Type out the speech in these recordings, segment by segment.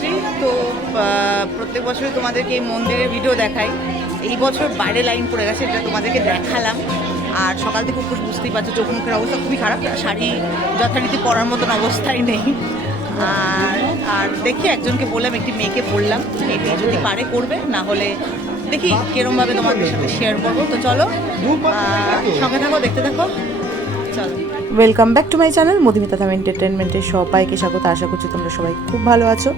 শিবরাত্রি তো প্রত্যেক বছরই তোমাদেরকে এই মন্দিরের ভিডিও দেখাই। এই বছর বাইরে লাইন পড়ে গেছে, এটা তোমাদেরকে দেখালাম। আর সকাল থেকে উপোস, বুঝতেই পারছো চোখ মুখের অবস্থা খুবই খারাপ, শাড়ি যথারীতি পরার মতন অবস্থায় নেই। আর আর দেখি একজনকে বললাম, একটি মেয়েকে বললাম, মেয়েটি যদি পারে করবে, না হলে দেখি কিরমভাবে তোমাদের সাথে শেয়ার করবো। তো চলো সঙ্গে থাকো, দেখতে থাকো, চলো। Welcome back to my channel Madhumita Dham এন্টারটেনমেন্টের সবাইকে স্বাগত। আশা করছি তোমরা সবাই খুব ভালো আছো।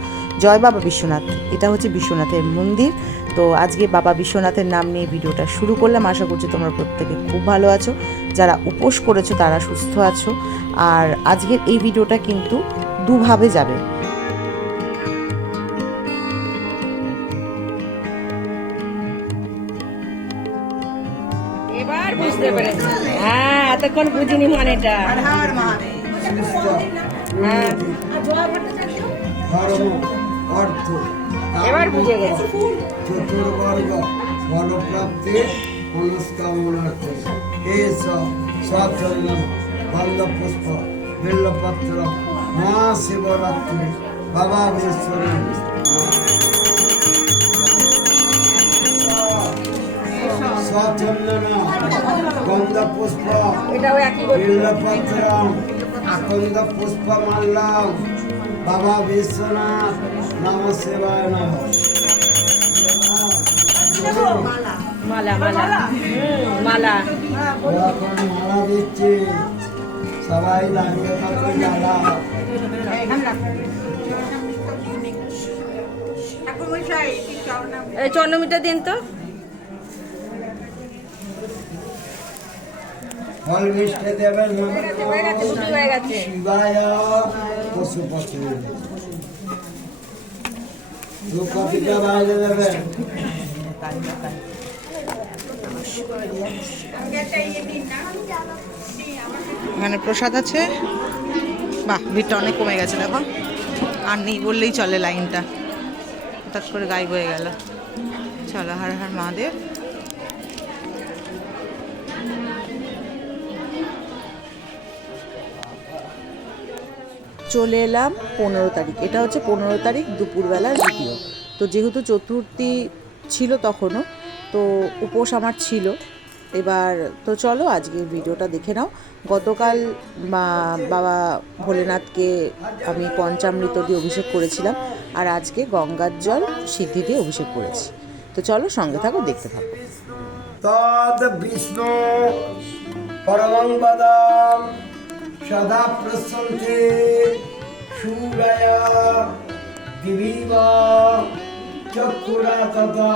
জয় বাবা বিশ্বনাথ। এটা হচ্ছে বিশ্বনাথের মন্দির। তো আজকে বাবা বিশ্বনাথের নাম নিয়ে ভিডিওটা শুরু করলাম। আশা করছি তোমরা প্রত্যেকে খুব ভালো আছো, যারা উপোস করেছো তারা সুস্থ আছো। আর আজকের এই ভিডিওটা কিন্তু দুভাবে যাবে। এবার বুঝতে পেরেছি। হ্যাঁ, এতক্ষণ বুঝিনি মানেটা। হ্যাঁ, ধর্ম অর্থ এবার বুঝে গেছি। চতুর্বর্গ ফলপ্রাপ্তির মনস্কামনার্থে এস সচন্ন বন্ধপুষ্প বিল্লপত্র মহাশিবরাত্রি বাবা বিশ্বনাথ সচন্দন গন্ধপুষ্প এটাও একই করতে হবে। বিল্লপত্র আকন্দ পুষ্প মাল্যম বাবা বিশ্বনাথ নম শিবায় নম। মালা মালা মালা এখন মালা দিচ্ছি, সবাই দাঁড়িয়ে থাকবে। দাদা চন্দ্রমিটা দিন তো। ফল মিষ্টি দেবেন হয়ে গেছে, দুটো হয়ে গেছে। শিবায় পশুপতি দু কপিটা বাইরে দেবেন। এখানে প্রসাদ আছে। বাহ, ভিড়টা অনেক কমে গেছে দেখো, আর নেই বললেই চলে লাইনটা। হঠাৎ করে গায়েব হয়ে গেল। চলো, হর হর মহাদেব। চলে এলাম 15 তারিখ। এটা হচ্ছে 15 তারিখ দুপুরবেলার ভিডিও। তো যেহেতু চতুর্থী ছিল তখনও, তো উপোস আমার ছিল। এবার তো চলো আজকের ভিডিওটা দেখে নাও। গতকাল বাবা ভোলেনাথকে আমি পঞ্চামৃত দিয়ে অভিষেক করেছিলাম, আর আজকে গঙ্গার জল সিদ্ধি দিয়ে অভিষেক করেছি। তো চলো সঙ্গে থাকো, দেখতে থাকো। তদ বিষ্ণু পরমং বদম সদা প্রসন্তে সূরয় দিবিব চক্ষুরা তথা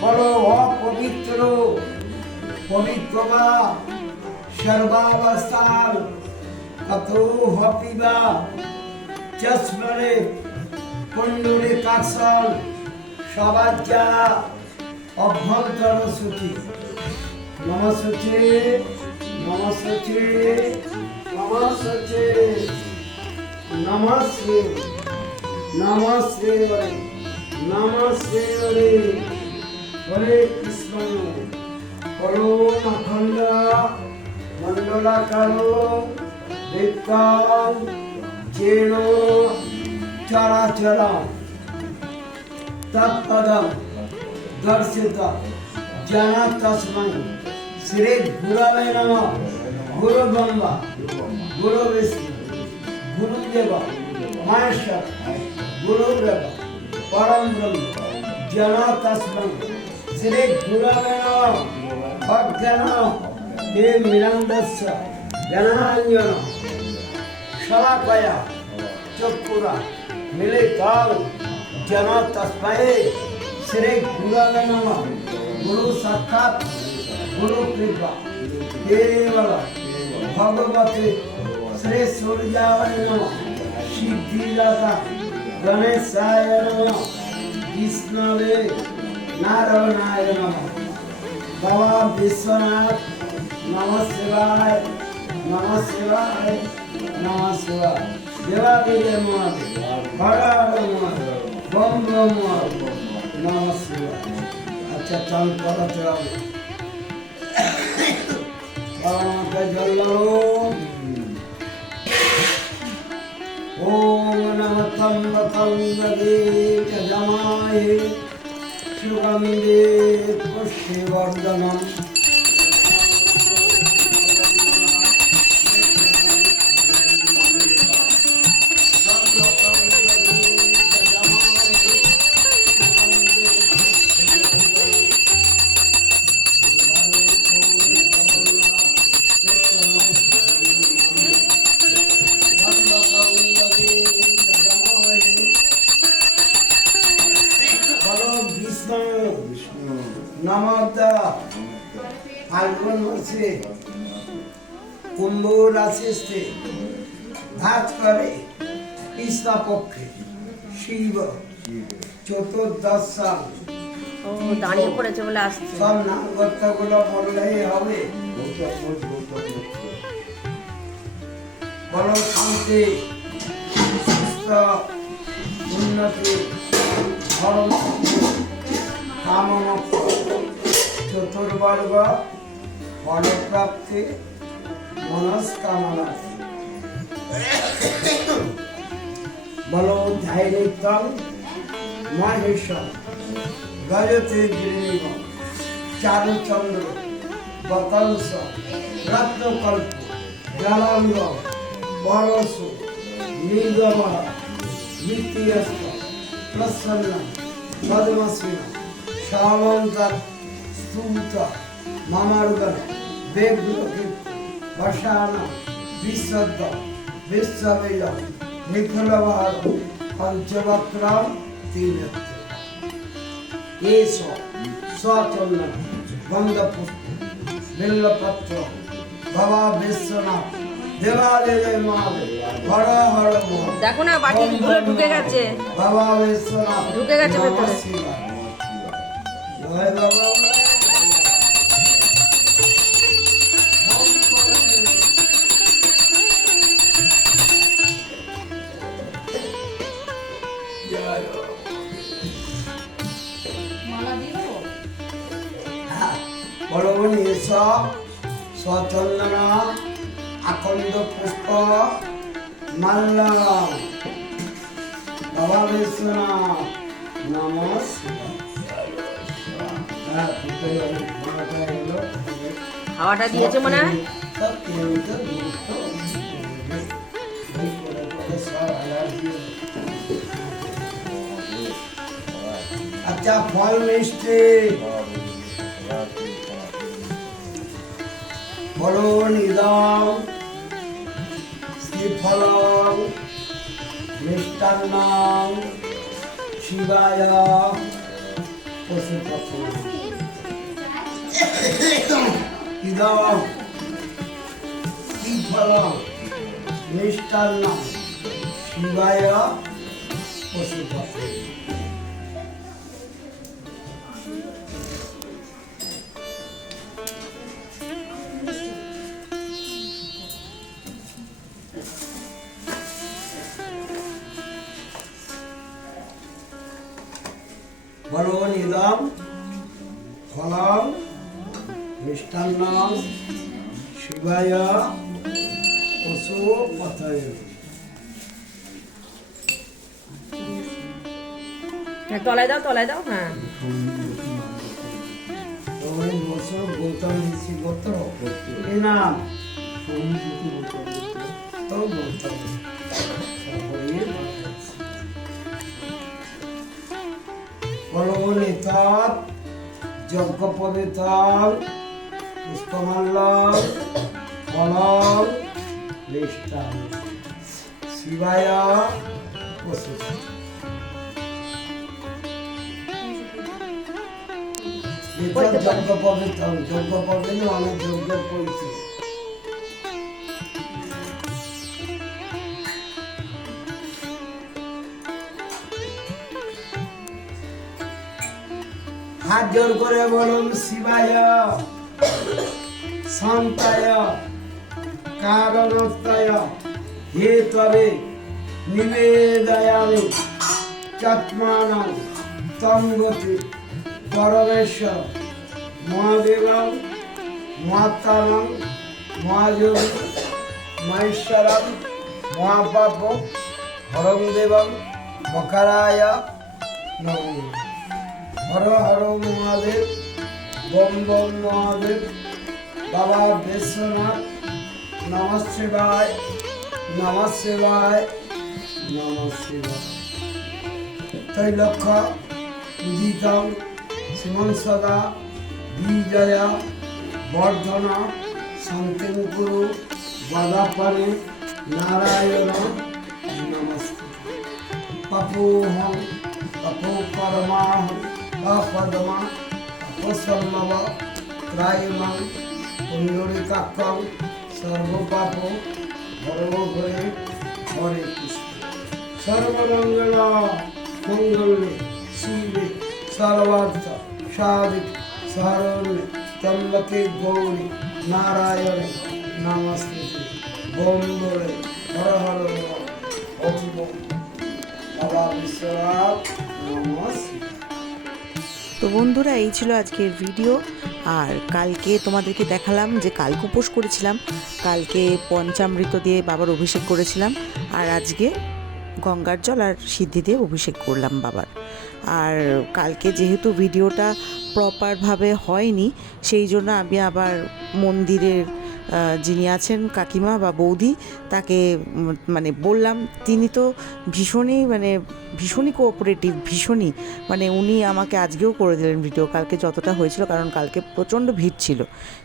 ফল অপবিত্র পবিত্র বা সর্বাবস্থান ততো হপিবা চস্মরে কুণ্ডলে কাসল সবাজ্যা অভ্যন্তর সূচি নমস্তে নমস্তে নমস্তে নমস্তে নমস্তে নমস্তে হরে কৃষ্ণ। হলো অখণ্ড মণ্ডলাকার বৃত্তং যেন চরাচর তৎপদম দর্শিত জন তস্मै শ্রী গুরবে নমঃ। গুরু ব্রহ্মা গুরু বিষ্ণু গুরুদেব মহেশ্বর গুরুদেব পরম ব্রহ্ম জন তস্मै শ্রী গুরবে নমঃ। অজ্ঞান হে মিলন্দস্য জ্ঞানাঞ্জন শলাকয়া চক্ষুরা মিলিতং জন তস্मै শ্রী গুরবে নমঃ। গুরু সাক্ষাৎ গুরু কৃপা কেবল ভগবতে শ্রী সূর্যায় নমঃ। সিদ্ধিদাতা গণেশায় নমঃ। বিষ্ণবে নারায়ণায় নমঃ। বাবা বিশ্বনাথ নম শিবায় নম শিবায় নম শিবায়। দেবাদেবী মহাদেব ভগবান মহাদেব বম ব্রহ্ম নম শিবায়। আচ্ছা চাল করাতে হবে। আমাকে জল ওম নমঃ সম্বতঙ্গদে জামায়ে সুগন্ধে পুষ্টিবর্ধনম। ফাল্গুন মাসে কুম্ভ রাশিতে ধাত করে কৃষ্ণপক্ষে শিব চতুর্দশ সাল। ও দাঁড়িয়ে পড়েছে বলে আসছে। সব নামগত্রগুলো বললেই হবে। বলো শান্তি, সুস্থ, উন্নতি, ধর্ম, কামমোক্ষ, চতুর্বর্গ, ফলপ্রাপ্তি, মনস্কামনা। বলো ধৈর্যং মহেশ্বর গজতে গিরিব চারুচন্দ্র বকলস রত্নকল্প জলাঙ্গ বরস নিগমা নিত্যস্ত প্রসন্ন পদ্মশ্রী সামন্ত স্তূত মামার্গন বেগলোকিত বসান বিশ্বদ্দ বিশ্ববেদ নিখুলভার পঞ্চবক্রম তীরত্ব এসো স্বচন্দন গন্ধপুষ্প বিল্লপত্র বাবা বিশ্বনাথ দেবাদেবে মা হর হর মা। দেখো না বাটিগুলো ঢুকে গেছে, বাবা বিশ্বনাথ ঢুকে গেছে ভেতরে। জয় বাবা। বলবনি এসব স্বচন্দন আকন্দ পুষ্প মাল্যম বাবা বিশ্বনাথ নমস্কার। হাওয়াটা দিয়েছে মনে হয়। আচ্ছা ফল মিষ্টি বলো নিদম শ্রীফল মিষ্টান্ন শিবায় পশুপতি ইদম শ্রীফল মিষ্টান্ন শিবায় পশুপতি। বলো নিদম ফলম মিষ্টান্ন শিবায় পশু পতয়ে। তলায় দাও, তলায় দাও। হ্যাঁ তোমার বছর গৌতম ঋষি গোত্র এই নাম তো গৌতম বলবনি তৎ যজ্ঞ পবিত্র পুষ্পমাল্য ফলম মিষ্টান্ন শিবায় পশু। যজ্ঞ পবিত্র যজ্ঞ পবিত্র অনেক যজ্ঞের পরিচয়। হাত জোর করে বলুন শিবায় শান্তায় কারণত্তায় হে তবে নিবেদয়ামি চাত্মানং তঙ্গতি পরমেশ্বর মহাদেবং মহাত্মানং মহাযোগী মহেশ্বরং মহাপাপ হরং দেবং মকরায় নমঃ। হর হর মহাদেব, বম বম মহাদেব, বাবা বিশ্বনাথ, নমঃ শিবায়, নমঃ শিবায়, নমঃ শিবায়। ত্রৈলক্ষ উদিতং শ্রীমন সদা বিজয়া বর্ধনা শান্তিং কুরু বদাপনে নারায়ণ নমস্তে। পপোহং পপো পরমাহং অপদমা অপসম্ভব ত্রায়মং পুণ্ডরিকাক্ষং সর্বপাপ হরভরে হরে কৃষ্ণ। সর্বমঙ্গল মঙ্গলে শিবে সর্বার্থ সাধিক শরণ্যে ত্র্যম্বকে গৌরী নারায়ণে নমস্তে। বোম বলে হর হর ওম বম। বাবা বিশ্বনাথ নমস্তে। তো বন্ধুরা, এই ছিল আজকের ভিডিও। আর কালকে তোমাদেরকে দেখালাম যে কালকে উপোস করেছিলাম, কালকে পঞ্চামৃত দিয়ে বাবার অভিষেক করেছিলাম, আর আজকে গঙ্গার জল আর সিদ্ধি দিয়ে অভিষেক করলাম বাবার। আর কালকে যেহেতু ভিডিওটা প্রপারভাবে হয়নি, সেই জন্য আমি আবার মন্দিরের যিনি আছেন কাকিমা বা বৌদি, তাকে মানে বললাম। তিনি তো ভীষণই কোঅপারেটিভ, ভীষণই উনি আমাকে আজকেও করে দিলেন ভিডিও, কালকে যতটা হয়েছিল, কারণ কালকে প্রচণ্ড ভিড় ছিল,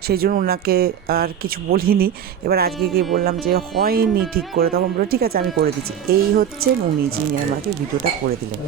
সেই জন্য ওনাকে আর কিছু বলিনি। এবার আজকে গিয়ে বললাম যে হয়নি ঠিক করে, তখন বললো ঠিক আছে আমি করে দিচ্ছি। এই হচ্ছেন উনি যিনি আমাকে ভিডিওটা করে দিলেন।